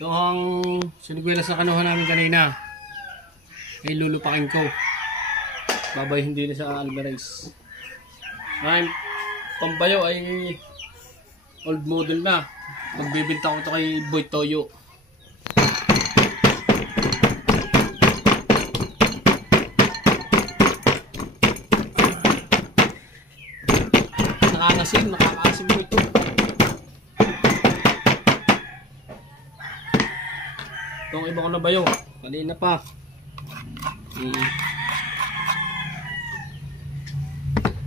Ito ang siniguelas na kanuhan namin kanina. Ay lulupakin ko. Babay hindi na sa Alvarez. Ngayon, pambayo ay old model na. Magbibinta ko ito kay Boy Toyo. Nakakasim mo ito. Itong iba ko na bayo. Kanina pa.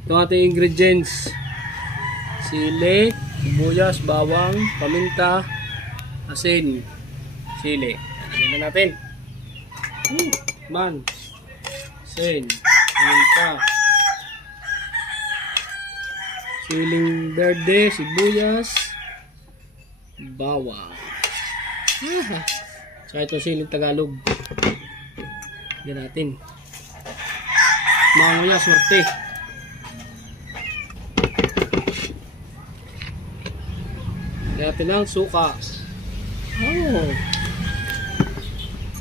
Itong ating ingredients: sili, sibuyas, bawang, paminta, asin, sili. Lagyan na natin. Asin, paminta, siling berde, sibuyas, bawang. Saka itong siling Tagalog. Lagyan natin. Mga nguya, swerte. Lagyan natin ang suka.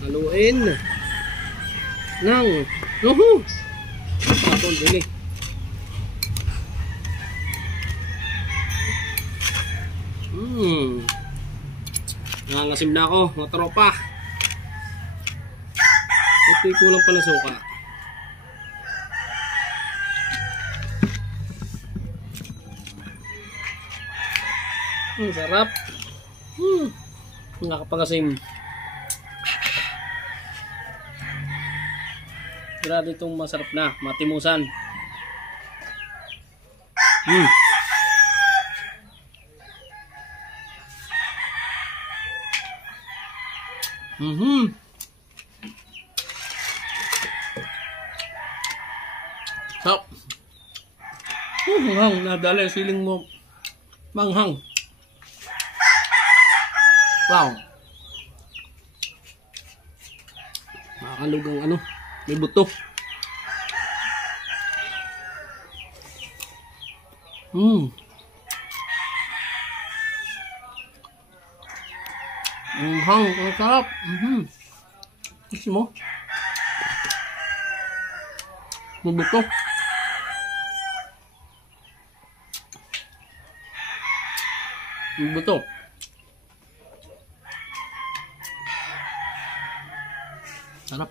Haluin ng patong dili. Nangangasim na ako, mga tropa. Ito'y kulang pala suka. Sarap. Nakapangasim. Grabe itong masarap na, matimusan. Sarap. Manghang, nadala yung siling mo. Manghang. Wow. Makalugang ano, may buto. Manghang, ang sarap. Kasi mo. May buto. May buto. Sarap.